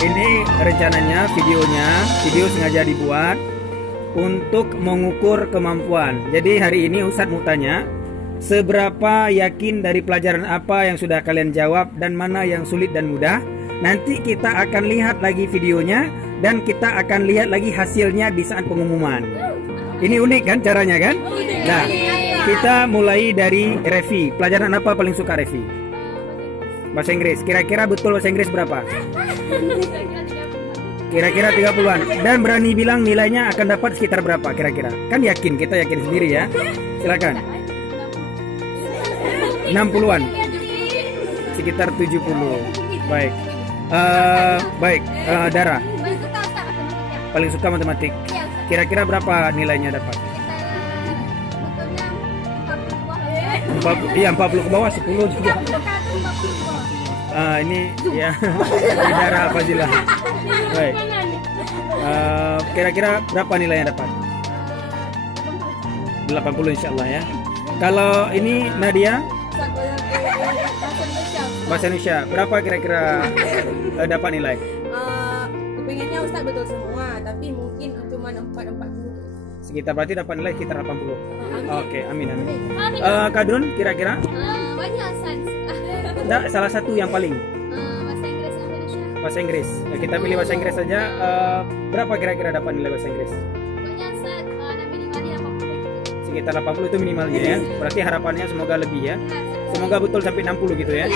Ini rencananya video sengaja dibuat untuk mengukur kemampuan. Jadi hari ini Ustadz mau tanya, seberapa yakin dari pelajaran apa yang sudah kalian jawab dan mana yang sulit dan mudah. Nanti kita akan lihat lagi videonya dan kita akan lihat lagi hasilnya di saat pengumuman. Ini unik kan caranya kan? Nah, kita mulai dari Revi. Pelajaran apa paling suka Revi? Bahasa Inggris. Kira-kira betul bahasa Inggris berapa? Kira-kira 30-an. Dan berani bilang nilainya akan dapat sekitar berapa kira-kira? Kan yakin, kita yakin sendiri ya. Silakan. 60-an. Sekitar 70. Baik. Dara. Paling suka matematik. Kira-kira berapa nilainya dapat? 40 ke bawah, 10 juga. Ini ya Dara Fazila. Baik. Kira-kira berapa nilainya dapat? 80 insyaallah ya. Kalau ini Nadia, bahasa Indonesia berapa kira-kira dapat nilai? Pengennya Ustaz betul semua, tapi mungkin cuma 40. Sekitar berarti dapat nilai sekitar 80. Oke, amin. Kadun kira-kira? Banyak sains. Enggak, salah satu yang paling. Bahasa Inggris Indonesia. Bahasa Inggris. Ya, kita pilih bahasa Inggris saja. Berapa kira-kira dapat nilai bahasa Inggris? Banyak sains. Minimalnya 80. Sekitar 80 itu minimalnya ya. Berarti harapannya semoga lebih ya. Semoga betul sampai 60 gitu ya.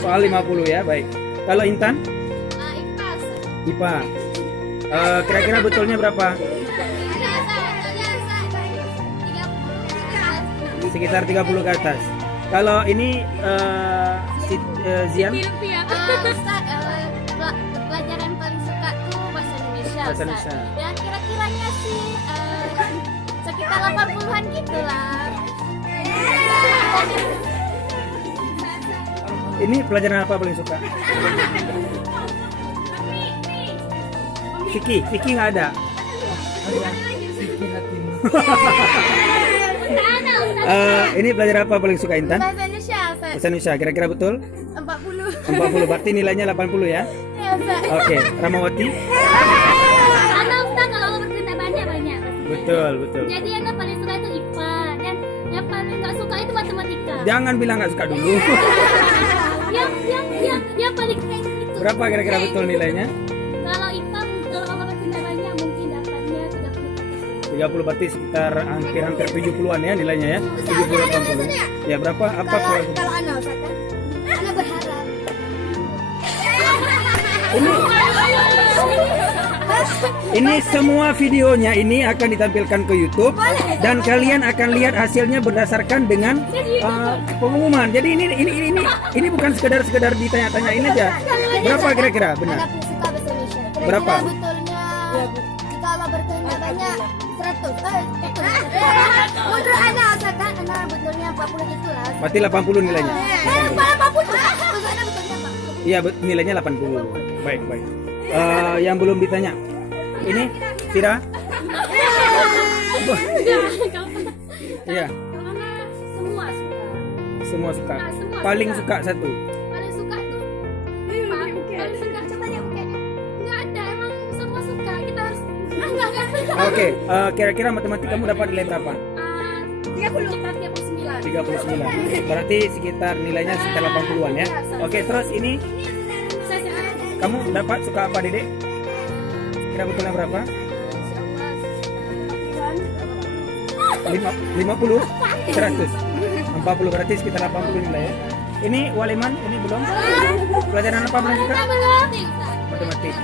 Soal 50 ya, baik. Kalau Intan? IPA. Kira-kira betulnya berapa? Sekitar 30 ke atas. Kalau ini Zian? Pelajaran paling suka tuh bahasa Indonesia. Bahasa Indonesia. Dan kira-kiranya sih sekitar 80-an gitu lah. Ini pelajaran apa paling suka? Fikih nggak ada. Ini pelajaran apa paling suka Intan? Bahasa Indonesia. Bahasa Indonesia. Kira-kira betul? 40. 40. Berarti nilainya 80 ya? Oke. Ramawati? Karena Ustaz kalau bercerita banyak. Betul. Jadi yang paling suka itu IPA dan yang paling nggak suka itu matematika. Jangan bilang nggak suka dulu. yang paling kayak gitu. Berapa kira-kira betul nilainya? Kalau IPA kalau bercerita banyak mungkin dapatnya 30. 30 berarti sekitar hampir 70-an ya nilainya ya. 70-80. Ya berapa? Apa Kalau Ana Ustaz kan? Ana berharap. Ini semua videonya ini akan ditampilkan ke YouTube dan kalian akan lihat hasilnya berdasarkan dengan pengumuman. Jadi ini bukan sekedar ditanya-tanyain aja. Berapa kira-kira benar? Ana suka bahasa Indonesia. Kira-kira Berapa? betulnya kalau bercerita banyak 100. Menurut Ana Ustaz kan Ana betulnya 40 gitu lah. Berarti 80 nilainya. 80. Maksud Ana betulnya 40. Iya, nilainya 80. Baik. Yang belum ditanya. Ini Tira? Iya. Semua suka. Paling suka satu. Paling suka tuh. Paling suka coba lihat mukanya. Enggak ada, emang semua suka. Kita harus enggak. Oke, kira-kira matematik kamu dapat nilai berapa? 39. Berarti sekitar nilainya sekitar 80-an ya. Oke, terus ini kamu dapat suka apa, Dedek? Kira betulnya berapa? 50? 100? 40 berarti sekitar 80 nilai ya. Ini Waliman, ini belum? Pelajaran apa belum suka? Matematik.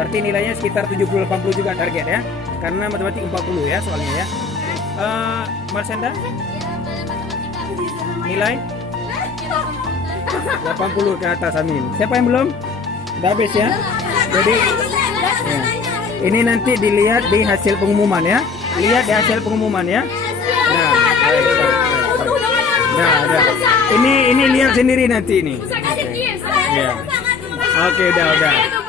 Berarti nilainya sekitar 70-80 juga target ya. Karena matematik 40 ya soalnya ya. Marsenda? Nilai? 80 ke atas, amin. Siapa yang belum? Udah habis ya? Jadi ya. Ini nanti dilihat di hasil pengumuman ya. Lihat di hasil pengumuman ya. Nah. Ini lihat sendiri nanti ini. Ya. Oke, udah.